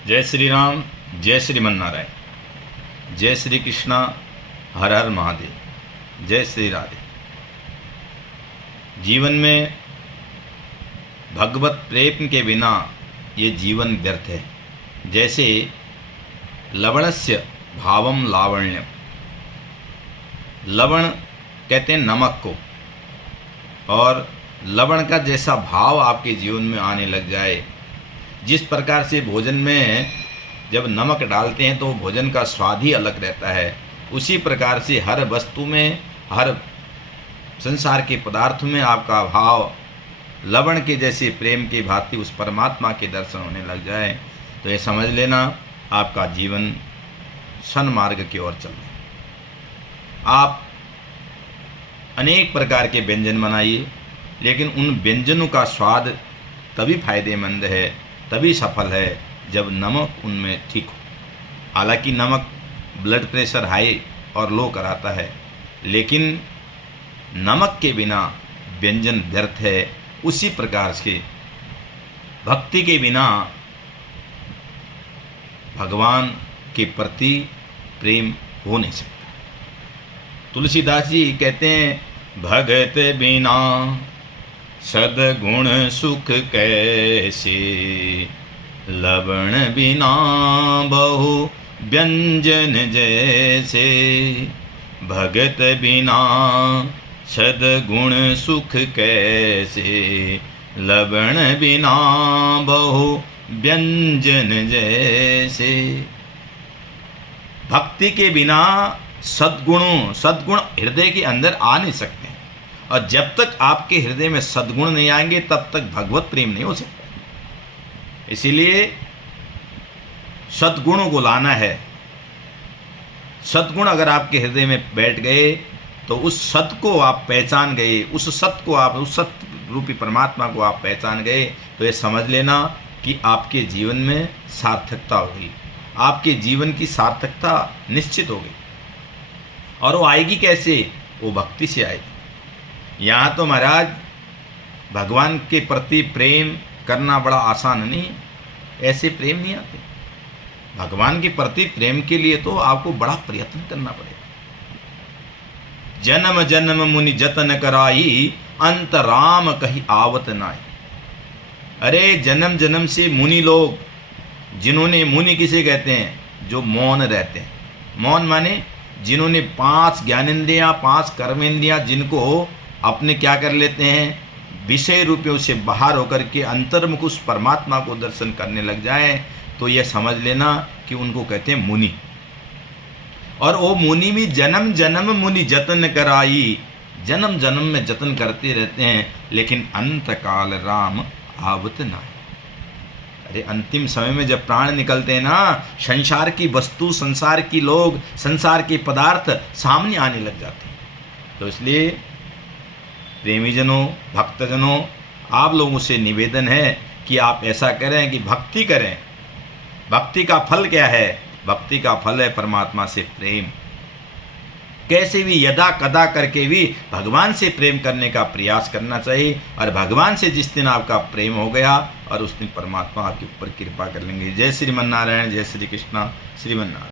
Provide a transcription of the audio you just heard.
जय श्री राम, जय श्रीमन नारायण, जय श्री कृष्णा, हर हर महादेव, जय श्री राधे। जीवन में भगवत प्रेम के बिना ये जीवन व्यर्थ है। जैसे लवणस्य भावम लावण्यम, लवण कहते हैं नमक को, और लवण का जैसा भाव आपके जीवन में आने लग जाए, जिस प्रकार से भोजन में जब नमक डालते हैं तो भोजन का स्वाद ही अलग रहता है, उसी प्रकार से हर वस्तु में, हर संसार के पदार्थ में आपका भाव लवण के जैसे प्रेम की भांति उस परमात्मा के दर्शन होने लग जाए तो ये समझ लेना आपका जीवन सन्मार्ग की ओर चल रहा है। आप अनेक प्रकार के व्यंजन बनाइए, लेकिन उन व्यंजनों का स्वाद तभी फायदेमंद है, तभी सफल है जब नमक उनमें ठीक हो। हालांकि नमक ब्लड प्रेशर हाई और लो कराता है, लेकिन नमक के बिना व्यंजन व्यर्थ है। उसी प्रकार से भक्ति के बिना भगवान के प्रति प्रेम हो नहीं सकता। तुलसीदास जी कहते हैं, भगत बिना सद्गुण सुख कैसे, लवण बिना बहु व्यंजन जैसे। भगत बिना सद्गुण सुख कैसे, लवण बिना बहु व्यंजन जैसे। भक्ति के बिना सद्गुण हृदय के अंदर आ नहीं सकते, और जब तक आपके हृदय में सद्गुण नहीं आएंगे तब तक भगवत प्रेम नहीं हो सकता। इसीलिए सद्गुणों को लाना है। सद्गुण अगर आपके हृदय में बैठ गए तो उस सत को आप पहचान गए, उस सत को आप, उस सत रूपी परमात्मा को आप पहचान गए तो ये समझ लेना कि आपके जीवन में सार्थकता होगी, आपके जीवन की सार्थकता निश्चित होगी। और वो आएगी कैसे? वो भक्ति से आएगी। यहाँ तो महाराज भगवान के प्रति प्रेम करना बड़ा आसान नहीं है, ऐसे प्रेम नहीं आते। भगवान के प्रति प्रेम के लिए तो आपको बड़ा प्रयत्न करना पड़ेगा। जन्म जन्म मुनि जतन कराई, अंत राम कहीं आवत नाई। अरे जन्म जन्म से मुनि लोग, जिन्होंने, मुनि किसे कहते हैं? जो मौन रहते हैं। मौन माने जिन्होंने 5 ज्ञानेंद्रियां, 5 कर्मेंद्रियां, जिनको अपने क्या कर लेते हैं, विषय रूपियों से बाहर होकर के अंतर्मुख उस परमात्मा को दर्शन करने लग जाए, तो यह समझ लेना कि उनको कहते हैं मुनि। और वो मुनि भी जन्म जन्म मुनि जतन कराई, जन्म जन्म में जतन करते रहते हैं, लेकिन अंत काल राम आवत ना। अरे अंतिम समय में जब प्राण निकलते हैं ना, संसार की वस्तु, संसार की लोग, संसार के पदार्थ सामने आने लग जाते हैं। तो इसलिए प्रेमीजनों, भक्तजनों, आप लोगों से निवेदन है कि आप ऐसा करें कि भक्ति करें। भक्ति का फल क्या है? भक्ति का फल है परमात्मा से प्रेम। कैसे भी यदा कदा करके भी भगवान से प्रेम करने का प्रयास करना चाहिए, और भगवान से जिस दिन आपका प्रेम हो गया और उस दिन परमात्मा आपके ऊपर कृपा कर लेंगे। जय श्रीमन नारायण, जय श्री कृष्णा, श्रीमन नारायण।